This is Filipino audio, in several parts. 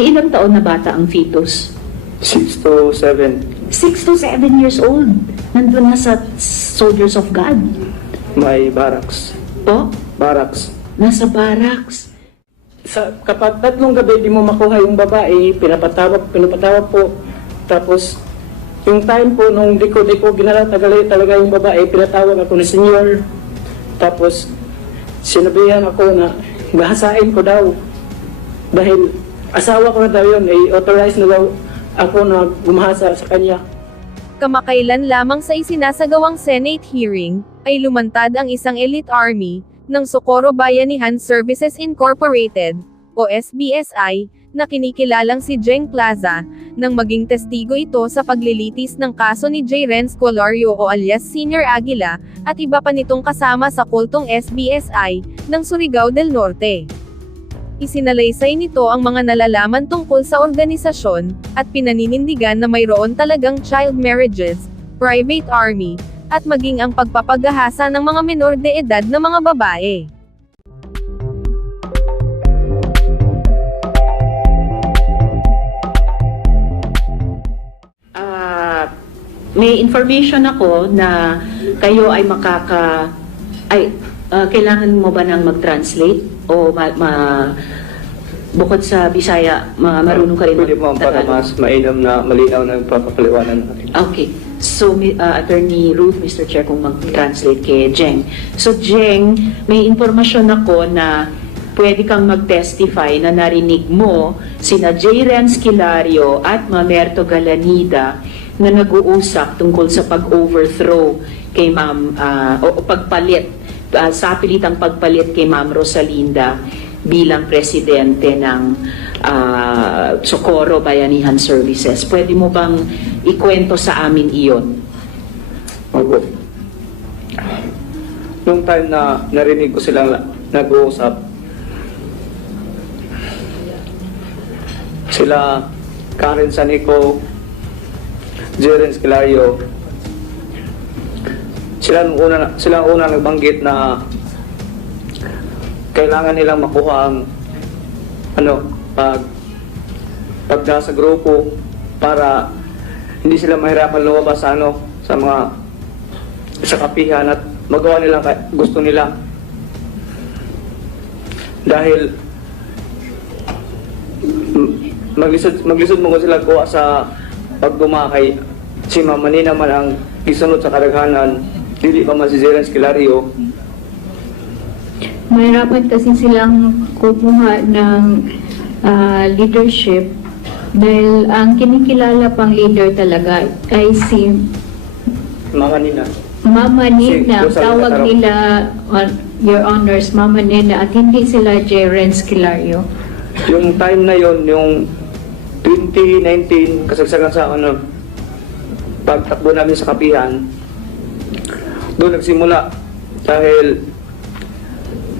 ilang taon na bata ang fetus? 6 to 7. 6 to 7 years old. Nandun na sa Soldiers of God. May barracks. Po? Barracks. Nasa barracks. Kapag tatlong gabi di mo makuha yung babae, pinapatawag po. Tapos, yung time po, nung di ko ginala talaga yung babae, pinatawag ako ni senyor. Tapos, sinabihan ako na bahasain ko daw. Dahil asawa ko na daw yun, authorized na daw ako na gumahasa sa kanya. Kamakailan lamang sa isinasagawang Senate hearing, ay lumantad ang isang elite army, ng Socorro Bayanihan Services Incorporated, o SBSI, na kinikilalang si Jeng Plaza, nang maging testigo ito sa paglilitis ng kaso ni J. Renz Colario o alias Senior Aguila, at iba pa nitong kasama sa kultong SBSI, ng Surigao del Norte. Isinalaysay nito ang mga nalalaman tungkol sa organisasyon, at pinaninindigan na mayroon talagang child marriages, private army, at maging ang pagpapagahasa ng mga menor de edad na mga babae. May information ako na kayo ay kailangan mo ba nang mag-translate? O bukod sa Bisaya, marunong ka rin Pwede mo para mas mainam na malinaw na yung papapaliwanan natin. Okay. So, Attorney Ruth, Mr. Chair, kung mag-translate kay Jeng. So, Jeng, may informasyon ako na pwede kang mag-testify na narinig mo sina J. Renz Kilario at Mamerto Galanida na nag-uusap tungkol sa pag-overthrow kay Ma'am, o pagpalit, sa pilitang pagpalit kay Ma'am Rosalinda bilang presidente ng Socorro Bayanihan Services. Pwede mo bang ikwento sa amin iyon? Opo. Nung time na narinig ko silang nag-uusap, sila Karen Sanico, Jeren Esquilario, sila ang una nagbanggit na kailangan nilang makuha ang pag sa grupo para hindi sila mahirapan lumabas sa kapihan at magawa nila gusto nila. Dahil maglisod mo ko sila kuha sa pagdumakay, si Mama Nina man ang isunod sa kadaghanan, hindi pa man si Jeren Esquilario. Mahirapan kasi silang kumuha ng leadership dahil ang kinikilala pang leader talaga ay si Mama Nina. Mama Nina. Si Tawag Rosalinda nila, Your Honors, Mama Nina, at hindi sila J. Renz Kilario. Yung time na yon, yung 2019, kasagsagan sa pagtakbo namin sa kapihan, doon nagsimula dahil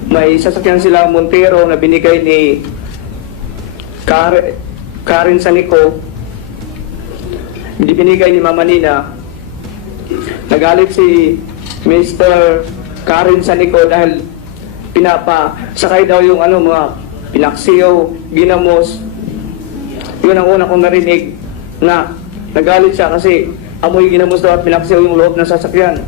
may sasakyan sila Montero na binigay ni Karen Sanico, hindi binigay ni Mama Nina. Nagalit si Mr. Karen Sanico dahil sakay daw yung mga pinaksiyo, ginamos. Yun ang una kong narinig na nagalit siya kasi amoy ginamos daw at pinaksiyo yung loob ng sasakyan.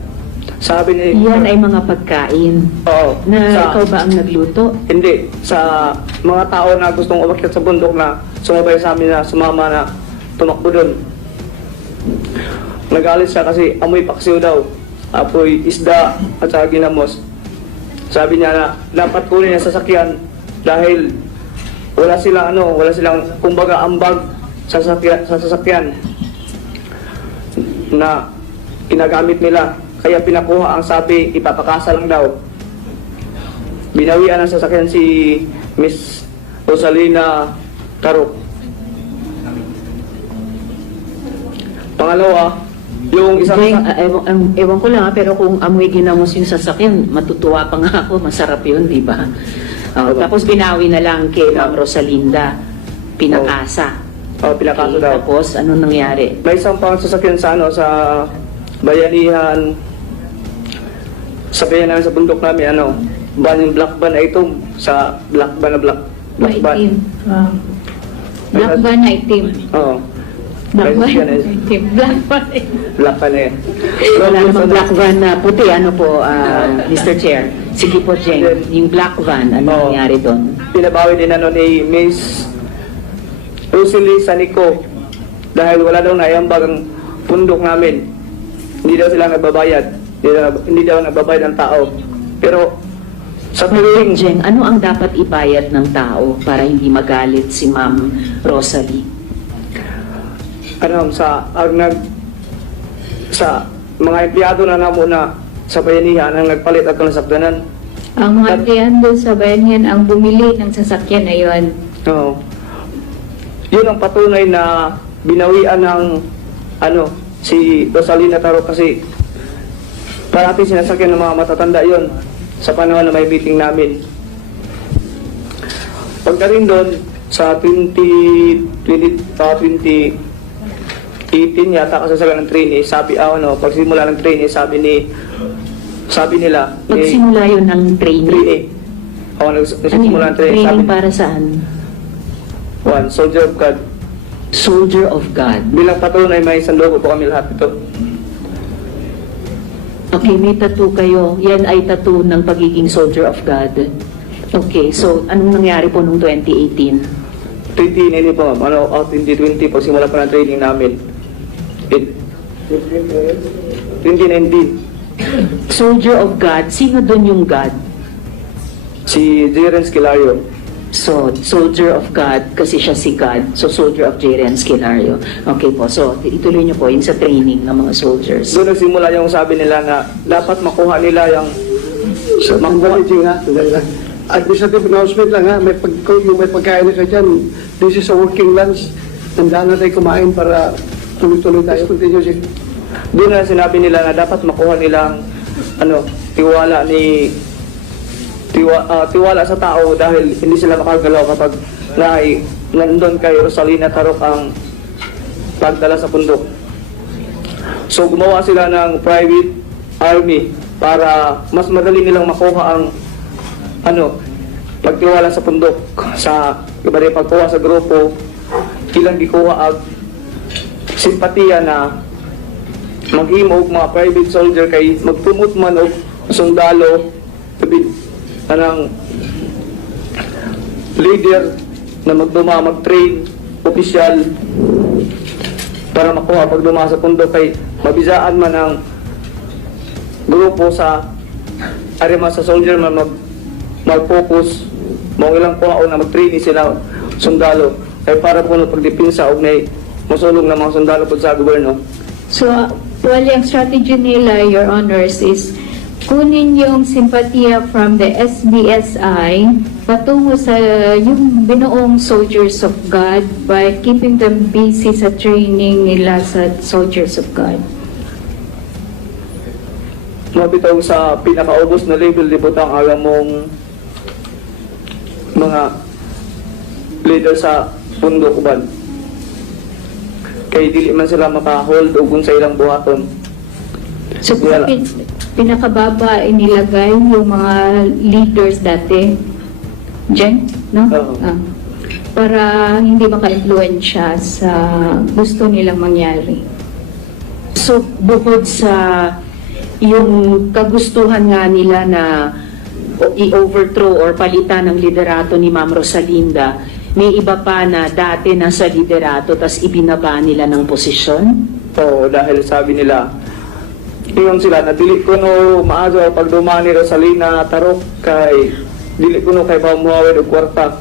Sabi ni... Yan ay mga pagkain. Oo. Ikaw ba ang nagluto? Hindi. Sa mga tao na gustong umakyat sa bundok na sumabay sa amin na sumama na tumakbo doon. Nagalit siya kasi amoy paksiw daw. Apoy isda at saka ginamos. Sabi niya na dapat kunin ang sasakyan dahil wala silang kumbaga ambag sa sasakyan na ginagamit nila. Kaya pinakuha ang sabi, ipapakasa lang daw. Binawian ang sasakyan si Miss Rosalina Tarok. Pangalawa, yung isang... Ewan ko lang pero kung amoy ginamos yung sasakyan, matutuwa pa nga ako, masarap yun, di ba? Tapos binawi na lang kay Ma'am Rosalinda, pinakasa. Pinakasa daw. Tapos, ano nangyari? May isang pang sasakyan sa Bayanihan, sa bundok namin, black van ay ito, sa black van. Maitim. Black van na itim. Oo. Black van Yan na is itim. Black van na itim. black ka na yan. Wala namang black van na puti. Ano po, Mr. Chair? Sige po, Jeng. Yung black van, ano Oo. nangyari doon? Pinabawi din ano ni Miss Rosalie Sanico dahil wala daw naiambag ang pundok namin. Hindi daw sila nagbabayad. Hindi daw nagbabayad ang tao. Pero sa tuwing Jeng, ano ang dapat ibayad ng tao para hindi magalit si Ma'am Rosalie? sa mga empleyado na namo na sa bayanihan ang nagpalit at nasakdanan. Ang mga empleyado sa bayanihan ang bumili ng sasakyan na yun. Oo. Yun ang patunay na binawian ng si Rosalina Taro kasi parati sinasakyan ng mga matatanda yon sa panahon na may meeting namin. Pagdating doon sa 2018 yata kasasala ng trainee, pagsimula ng trainee, sabi nila, Pagsimula yun ng training. trainee. Ano Nagsimula ng yun? trainee, Training sabi, para saan? one, soldier of God. Soldier of God. Bilang patunay, may isang logo po kami lahat ito. Okay, may tattoo kayo. Yan ay tattoo ng pagiging soldier of God. Okay, so anong nangyari po noong 2018? 2019 po, 2020, pagsimula po ng training namin. 2019, Soldier of God, sino doon yung God? si Jeren Skilario. So, soldier of God, kasi siya si God. So, soldier of Jeren Skilario. Okay po, so ituloy niyo po yun sa training ng mga soldiers. Doon nagsimula yung sabi nila na dapat makuha nila yung Administrative announcement lang ha, yung may pagkain na kayo dyan, this is a working lunch, tandaan na tayo kumain para tuloy-tuloy tayo. Continue, Jake. doon na sinabi nila na dapat makuha nilang tiwala sa tao dahil hindi sila makagalaw kapag nandun kay Rosalina Tarok ang pagdala sa bundok. So gumawa sila ng private army para mas madali nilang makuha ang pagtiwala sa bundok sa iba pagkuha sa grupo ilang gikuha ang simpatiya na maghimo og mga private soldier kay magpumot man og sundalo anang leader na mag-train opisyal para makuha pag duma sa bundok kay mabisaan man ang grupo sa arima sa soldier man mag-focus mo ilang kuha na mag-training sila sundalo kay para po pagdepensa og nay masulong na mga sundalo po sa gobyerno. So, ang strategy nila, Your Honors, is kunin yung simpatiya from the SBSI patungo sa yung binuong Soldiers of God by keeping them busy sa training nila sa Soldiers of God. Mabitaw sa pinakaubos na level libutang alam mong mga leader sa bundok uban kay dili man sila maka-hold og sa ilang buhaton. So, Wala. pinakababa inilagay yung mga leaders dati. Jen? No? Oo. Para hindi maka-influensya sa gusto nilang mangyari. So, bukod sa yung kagustuhan nga nila na i-overthrow or palitan ng liderato ni Ma'am Rosalinda, may iba pa na dati nasa liderato tas ibinaba nila ng posisyon? Oo, dahil sabi nila ingon sila na dili ko no maazo pag dumani Rosalina Tarok kay dili ko no kay mamuhawid og kwarta.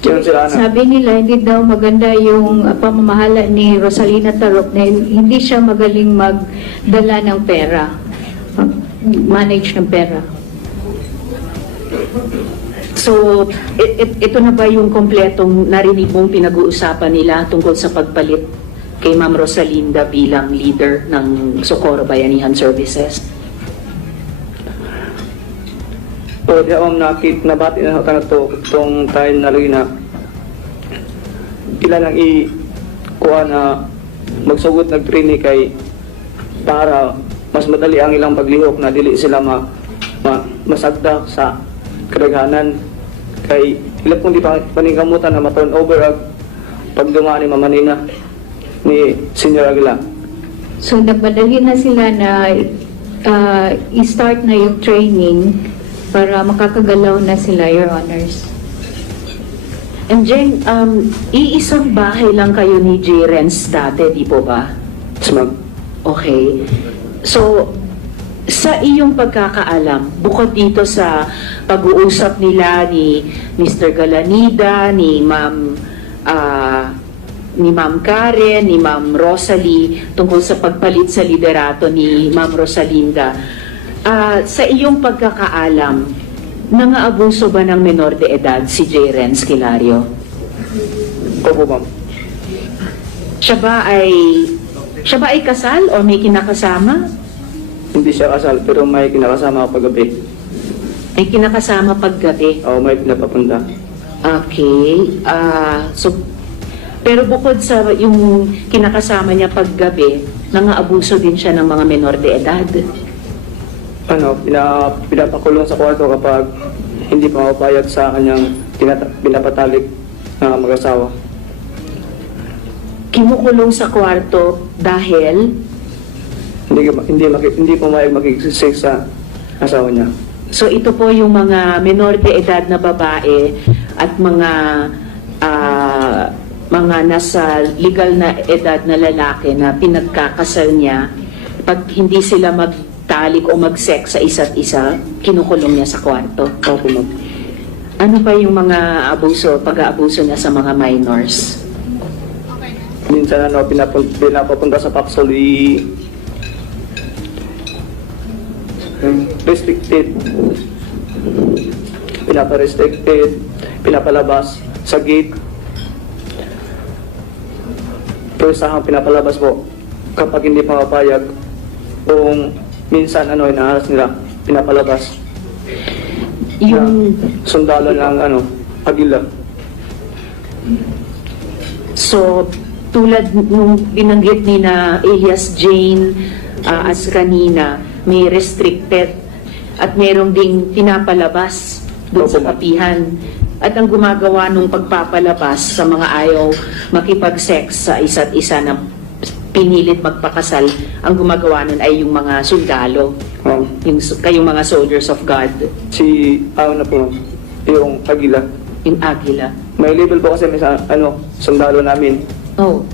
Yun sila na. Sabi nila, hindi daw maganda yung pamamahala ni Rosalina Tarok na hindi siya magaling magdala ng pera, manage ng pera. So, ito na ba yung kompletong narinig mong pinag-uusapan nila tungkol sa pagpalit kay Ma'am Rosalinda bilang leader ng Socorro Bayanihan Services? O di ako nabati na ako to itong time na rin na ilan ang kuha na magsugot nag-training kay para mas madali ang ilang paglihok na dili sila masagda sa kadaghanan kay ilang kung di pa paningkamutan na ma-turn over pagdumaan ni Mama Nina ni Senior Aguila. So nagmadali na sila na i-start na yung training para makakagalaw na sila, Your Honors. And Jeng, iisang bahay lang kayo ni J. Renz dati, di po ba? Yes, ma'am. Okay. So, sa iyong pagkakaalam, bukod dito sa pag-uusap nila ni Mr. Galanida, ni Ma'am Karen, ni Ma'am Rosalie, tungkol sa pagpalit sa liderato ni Ma'am Rosalinda, sa iyong pagkakaalam, nangaabuso ba ng menor de edad si J. Renz Kilario? Opo, ma'am. Siya ba ay kasal o may kinakasama? Hindi siya kasal, pero may kinakasama ako paggabi. May kinakasama paggabi. O may pinapapunta. Okay. Pero bukod sa yung kinakasama niya paggabi, nangaabuso din siya ng mga menor de edad. Pinapakulong sa kwarto kapag hindi pa mapapayag sa kanyang pinapatalik na mag-asawa. Kinukulong sa kwarto dahil, Hindi pumayag makikisig sa asawa niya. so ito po yung mga menor de edad na babae at mga nasa legal na edad na lalaki na pinagkakasal niya, pag hindi sila magtalik o mag-sex sa isa't isa, kinukulong niya sa kwarto. Opo, ma'am. Ano pa yung mga pag-aabuso niya sa mga minors? Minsan pinapapunta sa Paxol, restricted. Pinapa-restricted, pinapalabas sa gate. Pero sa pinapalabas po, kapag hindi pa mapayag, kung minsan inaharas nila, pinapalabas. Yung, Sundalo ng Aguila. so, tulad nung binanggit ni na Elias Jane as kanina, may restricted at merong ding pinapalabas doon sa Opo, ma'am. kapihan. At ang gumagawa nung pagpapalabas sa mga ayaw makipag-sex sa isa't isa na pinilit magpakasal, ang gumagawa nun ay yung mga sundalo, kayong mga soldiers of God, Yung Aguila. yung Agila. May label po kasi may sundalo namin. Oh.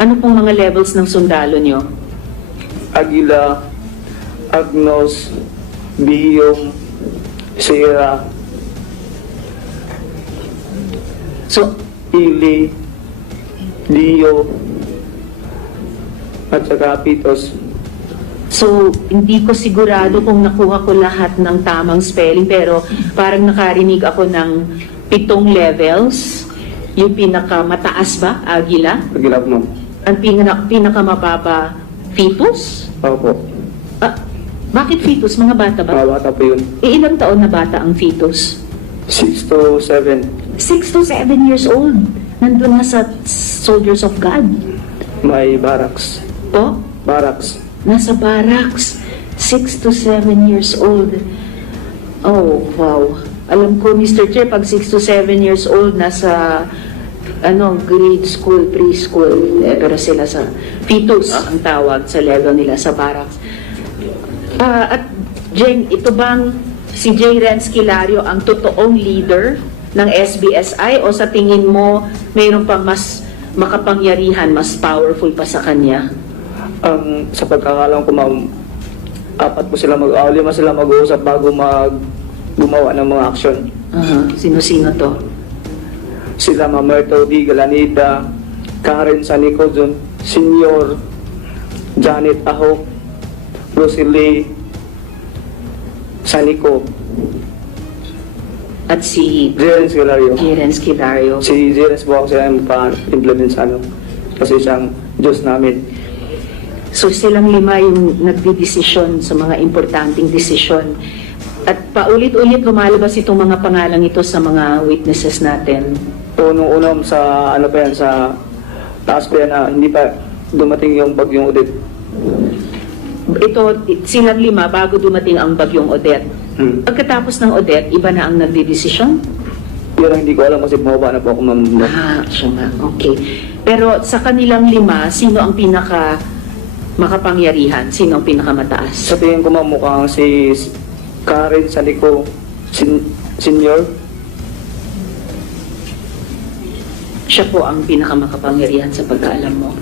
Ano pong mga levels ng sundalo nyo? Aguila, Agnos, Biyong, Sierra, So, Ili, Leo, at saka Pitos. So, hindi ko sigurado kung nakuha ko lahat ng tamang spelling, pero parang nakarinig ako ng 7 levels. Yung pinakamataas ba, Agila? Aguila po, ma'am. Ang pinakamababa, fetus? Opo. Bakit fetus? Mga bata ba? Mga bata po yun. Ilang taon na bata ang fetus? 6 to 7. 6 to 7 years old. Nandun na sa Soldiers of God. May barracks. Po? Barracks. Nasa barracks. 6 to 7 years old. Oh, wow. Alam ko, Mr. Chair, pag 6 to 7 years old, nasa grade school, preschool, pero sila sa fetus ang tawag sa level nila sa barracks. At Jeng, ito bang si J. Renz Kilario ang totoong leader ng SBSI o sa tingin mo mayroon pang mas makapangyarihan, mas powerful pa sa kanya? Sa pagkakalam ko, ma'am, 4 po sila lima sila mag-uusap bago gumawa ng mga aksyon. Sino-sino to? Sila Ma'am Myrtle D. Galanida, Karen Sanicozon, Senior, Janet Ahok, Rosalie Sanico, At si Jerens Galario. J. Renz Kilario. Si Jerens po ako sila yung pa-implement sa kasi siyang Diyos namin. So silang 5 yung nagdidesisyon sa mga importanteng desisyon. At paulit-ulit lumalabas itong mga pangalang ito sa mga witnesses natin. Unong-unong sa sa taas pa yan na hindi pa dumating yung bagyong Odette. Ito, silang 5 bago dumating ang bagyong Odette. Pagkatapos ng Odette, iba na ang nagdidesisyon? Pero hindi ko alam kasi bumaba na po ako, ma'am. Siya nga. Okay. Pero sa kanilang 5, sino ang pinaka makapangyarihan? Sino ang pinakamataas? Sa tingin ko, ma'am, mukhang si Karen Sanico Senior. Siya po ang pinakamakapangyarihan sa pagkaalam mo.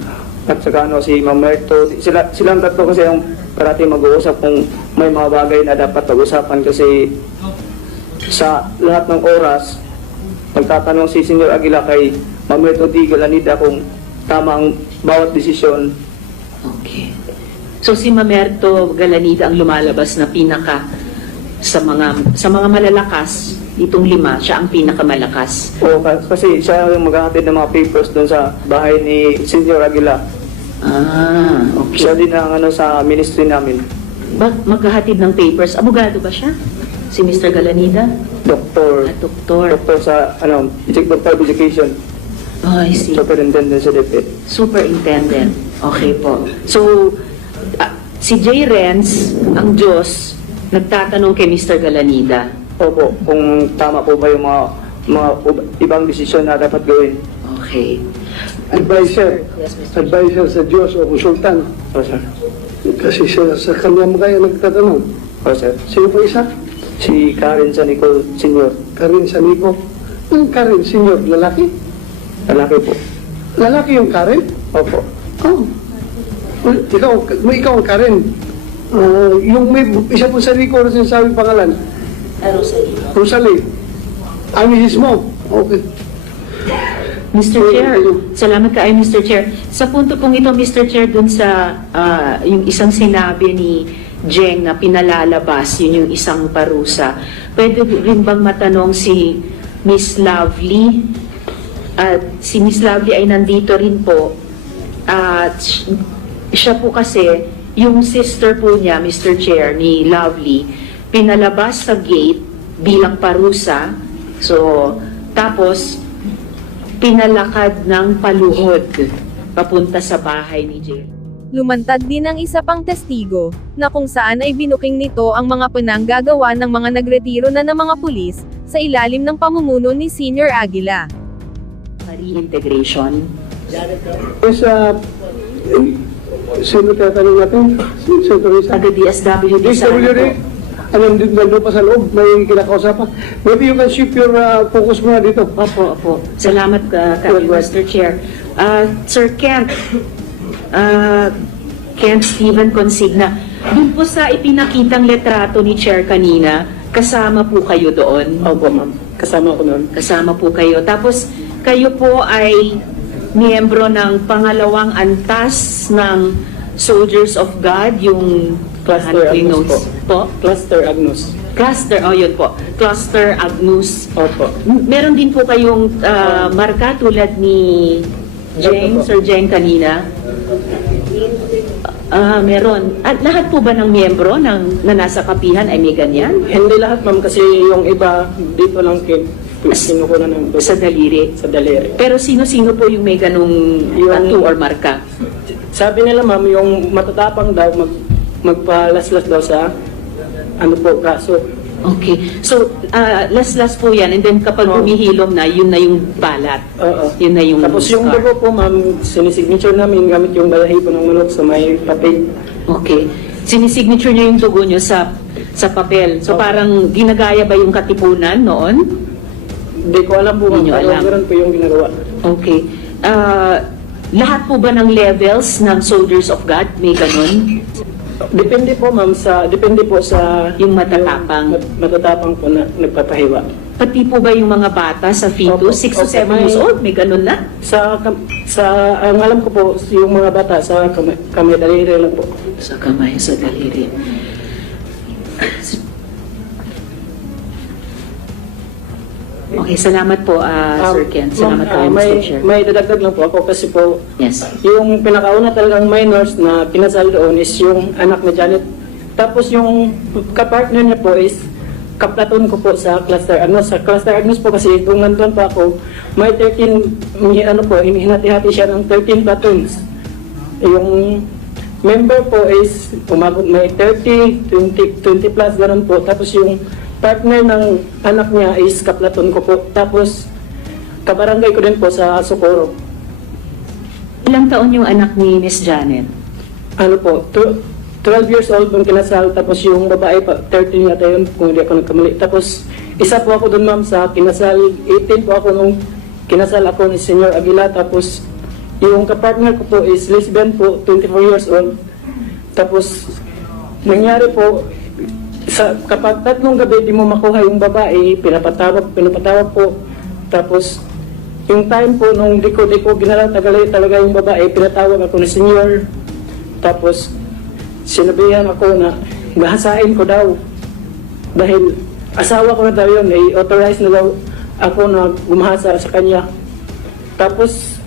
At saka si Ma'am Merto. Silang tatlo kasi ang parati mag-uusap kung may mga bagay na dapat pag-usapan kasi sa lahat ng oras, magtatanong si Senior Aguila kay Ma'am Merto Di Galanida kung tama ang bawat desisyon. Okay. So si Mamerto Galanida ang lumalabas na pinaka sa mga malalakas, itong 5, siya ang pinakamalakas. O kasi siya yung maghahatid ng mga papers doon sa bahay ni Senior Aguila. Siya Okay. din ang sa ministry namin. Maghahatid ng papers. Abogado ba siya? Si Mr. Galanida? Doktor. Doktor. Doktor sa Doctor of Education. Oh, I see. Superintendent sa DepEd. Superintendent. Okay po. So, si J. Renz, ang Diyos, nagtatanong kay Mr. Galanida. Opo, kung tama po ba yung mga ibang desisyon na dapat gawin. Okay. Advisor. Yes, Mr. Advisor sa Diyos o konsultan. O, sir. Kasi sa kanya mo kaya nagtatanong. O, sir. Sino pa isa? Si Karen Sanico Senior. Karen Sanico. Ang Karen Senior, lalaki? Lalaki po. Lalaki yung Karen? Opo. Oh. Ikaw ang Karen. Yung may isa po sa Rico na sinasabing pangalan. Rosalie. Ang misis mo. Okay. Mr. Chair, salamat kaayo Mr. Chair. Sa punto pong ito, Mr. Chair, dun sa yung isang sinabi ni Jeng na pinalalabas, yun yung isang parusa. Pwede rin bang matanong si Miss Lovely? At si Miss Lovely ay nandito rin po. At siya po kasi, yung sister po niya, Mr. Chair, ni Lovely, pinalabas sa gate bilang parusa. So, tapos, pinalakad ng paluhod papunta sa bahay ni Jay. Lumantad din ang isa pang testigo, na kung saan ay binuking nito ang mga pinanggagawa ng mga nagretiro na ng mga pulis, sa ilalim ng pamumuno ni Senior Aguila. Reintegration. Yes, sino tatanong natin? Sino Teresa? Taga DSWD sa DSWD? Nandun pa sa loob, may kinakausapan. Maybe you can shift your focus muna dito. Opo. Salamat kay Mr. Chair. Sir Kent, Kent Steven Consigna, dun po sa ipinakitang letrato ni Chair kanina, kasama po kayo doon? Opo, ma'am. Kasama ko noon. Kasama po kayo. Tapos, kayo po ay miyembro ng pangalawang antas ng Soldiers of God, yung Cluster ano yung Agnus notes po. Cluster Agnus. Cluster, yun po. Cluster Agnus. Opo. Meron din po kayong marka tulad ni Jeng, Opo. Sir Jeng kanina? Meron. At lahat po ba ng miyembro na nasa kapihan ay may ganyan? Hindi lahat, ma'am, kasi yung iba dito lang kinukuha ng Sa daliri. sa daliri. Pero sino-sino po yung may ganung tattoo or marka? Sabi nila, ma'am, yung matatapang daw magpalaslas daw sa kaso. Okay. So, last po yan. And then kapag Oo. humihilom na, yun na yung balat. Oo. Yun na yung Tapos yung scar. dugo po, ma'am, sinisignature namin gamit yung balahibo ng manok sa may papel. Okay. Sinisignature niyo yung dugo niyo sa papel. So, Opo. parang ginagaya ba yung katipunan noon? Hindi ko alam po, ma'am, Hindi niyo pero alam. meron po yung ginagawa. Okay. Lahat po ba ng levels ng Soldiers of God may ganun? Depende po, ma'am, depende po sa Yung matatapang. matatapang po na nagpapahiwa. Pati po ba yung mga bata sa Opo. fetus, 6 to Opo, 7 may- years old, may ganun na? Ang alam ko po, yung mga bata sa kamay daliri lang po. Sa kamay, sa daliri. Okay, salamat po, Sir Ken. Salamat Ma'am, kayo, Mr. Chair. may dadagdag lang po ako kasi po, Yes. yung pinakauna talagang minors na pinasal doon is yung anak ni Janet. Tapos yung kapartner niya po is kaplaton ko po sa Cluster Agnus. Sa Cluster Agnus po kasi kung nandun pa ako, may 13, hinati-hati siya ng 13 platoons. Yung member po is umabot may 30, 20 plus ganun po. Tapos yung partner ng anak niya is kaplaton ko po. Tapos, kabarangay ko din po sa Socorro. Ilang taon yung anak ni Miss Janet? Ano po, 12 years old nung kinasal, tapos yung babae pa, 13 yata yun, kung hindi ako nagkamali. Tapos, isa po ako dun ma'am sa kinasal, 18 po ako nung kinasal ako ni Senyor Aguila, tapos yung kapartner ko po is lesbian po, 24 years old. Tapos, nangyari po, kapag tatlong gabi di mo makuha yung babae, pinapatawag po. Tapos, yung time po, nung di ko ginalaw talaga yung babae, pinatawag ako ni Senyor. Tapos, sinabihan ako na bahasain ko daw. Dahil asawa ko na daw yun, authorize na daw ako na gumahasa sa kanya. Tapos,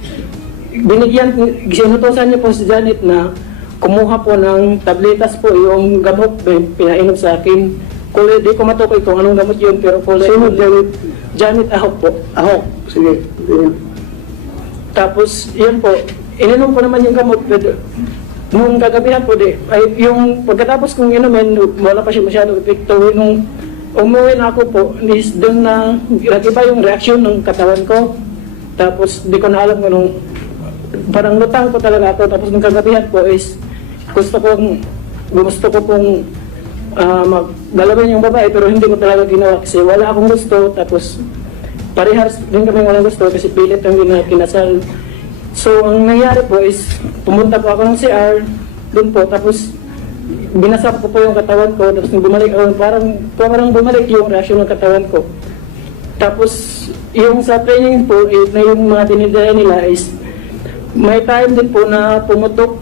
sinutosan niya po si Janet na kumuha po ng tabletas po, yung gamot pinainom sa akin. Kulay, di ko matukoy kung anong gamot yun, pero kulay. Sino Janet? Janet Ahok po. Ahok. Sige. Tapos, yan po, ininom ko naman yung gamot, pero nung kagabihan po, yung pagkatapos kong inumin, wala pa siya masyadong epekto. Nung umuwi na ako po, doon na nag-iba yung reaksyon ng katawan ko. Tapos, di ko na alam kung anong, parang lutang po talaga ako. Tapos, nung kagabihan po is, gusto ko pong magdalaban yung babae, pero hindi ko talaga ginawa kasi wala akong gusto. Tapos, parehas din kami walang gusto kasi pilit ang kinasal. So, ang nangyari po is, pumunta po ako ng CR, doon po, tapos, binasap ko po yung katawan ko, tapos nung bumalik ako, parang bumalik yung reaksyon ng katawan ko. Tapos, yung sa training po, na yung mga dinidaya nila is, may time din po na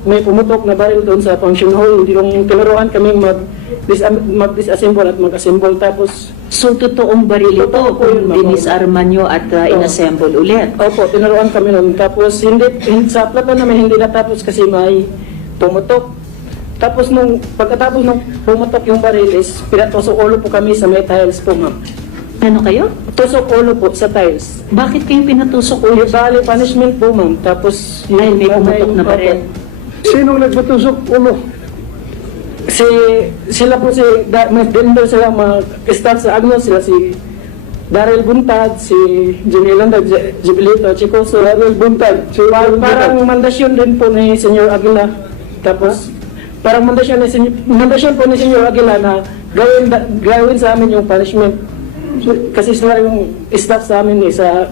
may pumutok na baril doon sa function hall. Hindi nung tinuruan kami mag-disassemble at mag-assemble. Tapos, So, totoong baril ito Totoo po kung yun, ma'am. dinisarman nyo at inassemble ulit. opo, tinuruan kami nun. Tapos, sa plato namin hindi natapos kasi may pumutok. Tapos, pagkatapos nung pumutok yung baril is, pinatusok ulo po kami sa may tiles po, ma'am. Ano kayo? Tusok ulo po sa tiles. Bakit kayo pinatusok ulit? Bali, punishment po, ma'am. Tapos, Dahil may pumutok na baril. Sinong nagpatusok ulo? Sila po member sila mag-start sa Agnos, sila si Daryl Buntad, si Jimmy Londag, Jibilito, Chicoso. Daryl Buntad. Parang mandasyon din po ni Senyor Aguila. Tapos, parang mandasyon po ni Senyor Aguila na gawin sa amin yung punishment. Kasi sila yung staff sa amin sa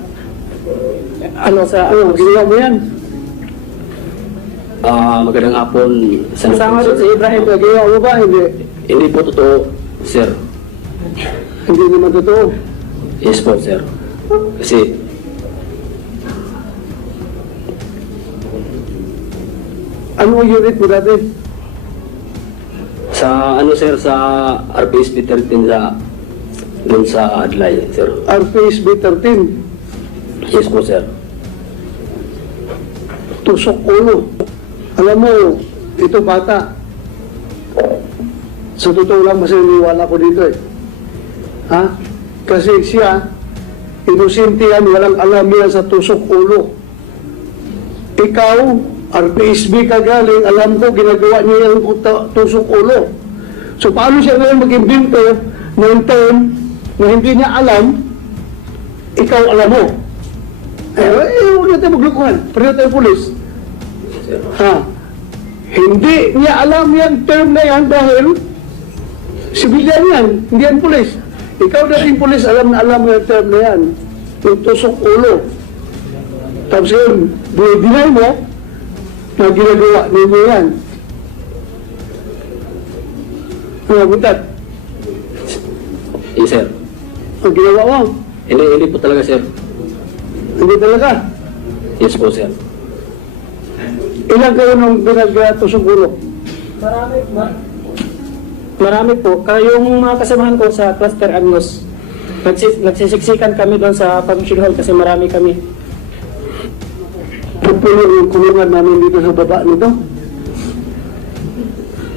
Ginawa mo yan. Magandang hapon, Kasama rin si Ibrahim. Ginawa mo ba? Hindi. Hindi po totoo, sir. Hindi naman totoo. Yes po, sir. Kasi, Ano ang unit mo dati? sa sa RPSB 13 doon sa Adlay, sir. RPSB 13. Yes po, sir. Tusok ulo. Alam mo, ito bata. Sa totoo lang, mas niniwala ko dito eh. Ha? Kasi siya, inosente yan, walang alam yan sa tusok ulo. Ikaw, RPSB ka galing, alam ko, ginagawa niya yung tusok ulo. So, paano siya ngayon mag-imbento ng term na hindi niya alam, ikaw alam mo? Huwag natin maglukuhan. Pareho tayo pulis. Ha? Hindi niya alam yan, term na yan dahil sibilyan yan, hindi yan pulis. Ikaw dating pulis, alam mo yung term na yan. Yung tusok ulo. Tapos yun, dinay mo na ginagawa ninyo yan. Mga butat, Yes, sir. ang ginawa mo, Hindi po talaga, sir. hindi talaga. Yes po, sir. Ilan kayo nung pinag-tusok ulo? Marami po. Kaya yung mga kasamahan ko sa Cluster Agnos, nagsisiksikan kami doon sa function hall kasi marami kami. Pupulo yung kulungan namin dito sa baba nito.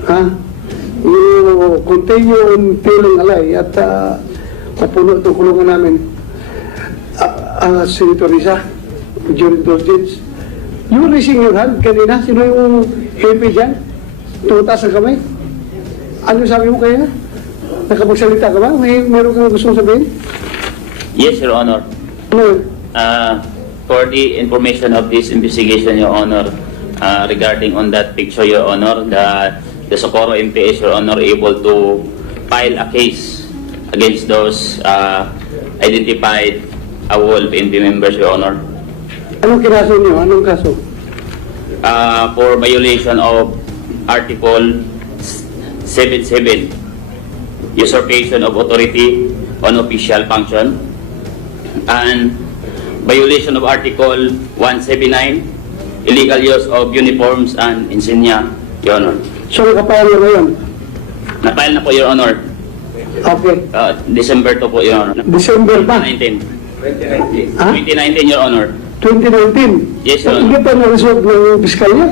Ha? You continue on feeling alay at papuno itong kulungan namin. Senator Risa, during those days. You raising your hand kanina? Sino yung happy dyan? Tutas ang kamay? Ano sabi mo kaya? Nakapagsalita ka ba? Meron kang gusto sabihin? Yes, Your Honor. Ano yun? For the information of this investigation, Your Honor, regarding on that picture, Your Honor, the Socorro MPS, Your Honor, able to file a case against those identified AWOL PNP members, Your Honor, Anong kinaso niyo? Anong kaso? for violation of Article 77, usurpation of authority on official function, and violation of Article 179, illegal use of uniforms and insignia, Your Honor. So, nakapayag na yun? Na-file na po, Your Honor. Okay. December 2 po, Your Honor. December pa? 2019. Ha? 2019, Your Honor. 2019? Yes, Your Hindi Honor. pa na-resolve ng piskalya?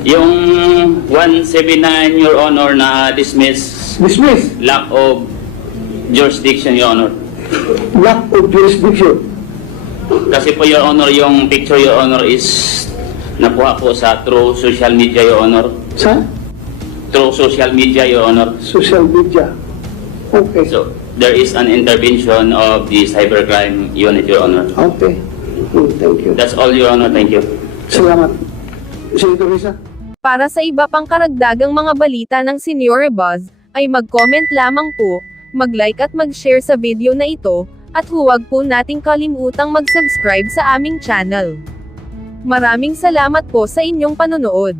Yung 179, Your Honor, na dismiss Dismiss. lack of jurisdiction, Your Honor. Lack of jurisdiction. Kasi po, Your Honor, yung picture, Your Honor, is nakuha po sa through social media, Your Honor. Sa Through social media, Your Honor. social media. Okay. So, there is an intervention of the cybercrime unit, Your Honor. Okay. Thank you. That's all, Your Honor. Thank you. Salamat. Senator Risa? Para sa iba pang karagdagang mga balita ng Senior Buzz, ay mag-comment lamang po, mag-like at mag-share sa video na ito, at huwag po nating kalimutang mag-subscribe sa aming channel. Maraming salamat po sa inyong panonood.